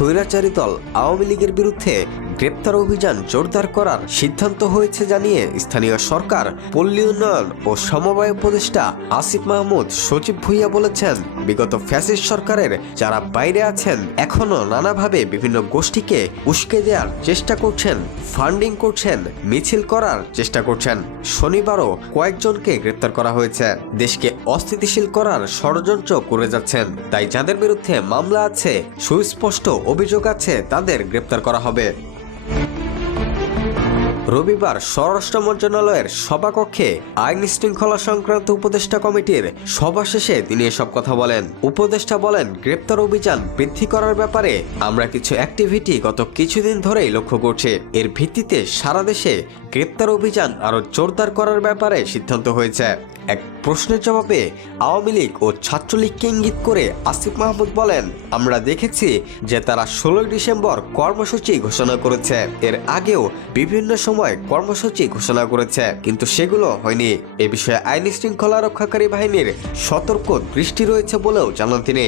স্বৈরাচারী দল আওয়ামী লীগের বিরুদ্ধে গ্রেপ্তার অভিযান জোরদার করার সিদ্ধান্ত হয়েছে জানিয়ে স্থানীয় সরকার, পল্লী উন্নয়ন ও সমবায় উপদেষ্টা আসিফ মাহমুদ সচিব ভুইয়া বলেছেন, বিগত ফ্যাসিস্ট সরকারের যারা বাইরে আছেন, এখনও নানাভাবে বিভিন্ন গোষ্ঠীকে উস্কে দেওয়ার চেষ্টা করছেন। ফান্ডিং করছেন, মিছিল করার চেষ্টা করছেন। শনিবারও কয়েকজনকে গ্রেপ্তার করা হয়েছে। দেশকে অস্থিতিশীল করার ষড়যন্ত্র করে যাচ্ছেন। তাই যাদের বিরুদ্ধে মামলা আছে, সুস্পষ্ট অভিযোগ আছে, তাদের গ্রেপ্তার করা হবে। রবিবার স্বরাষ্ট্র মন্ত্রণালয়ের সভাকক্ষে আইন শৃঙ্খলা সংক্রান্ত উপদেষ্টা কমিটির সভা শেষে তিনি এসব কথা বলেন। উপদেষ্টা বলেন, গ্রেপ্তার অভিযান বৃদ্ধি করার ব্যাপারে আমরা কিছু অ্যাক্টিভিটি গত কিছুদিন ধরেই লক্ষ্য করছি। এর ভিত্তিতে সারা দেশে গ্রেপ্তার অভিযান আরও জোরদার করার ব্যাপারে সিদ্ধান্ত হয়েছে। এক প্রশ্নের জবাবে আওয়ামী লীগ ও ছাত্রলীগকে ইঙ্গিত করে আসিফ মাহমুদ বলেন, আমরা দেখেছি যে তারা ষোলোই ডিসেম্বর কর্মসূচি ঘোষণা করেছে। এর আগেও বিভিন্ন সময় কর্মসূচি ঘোষণা করেছে, কিন্তু সেগুলো হয়নি। এ বিষয়ে আইন শৃঙ্খলা রক্ষাকারী বাহিনীর সতর্ক দৃষ্টি রয়েছে বলেও জানান তিনি।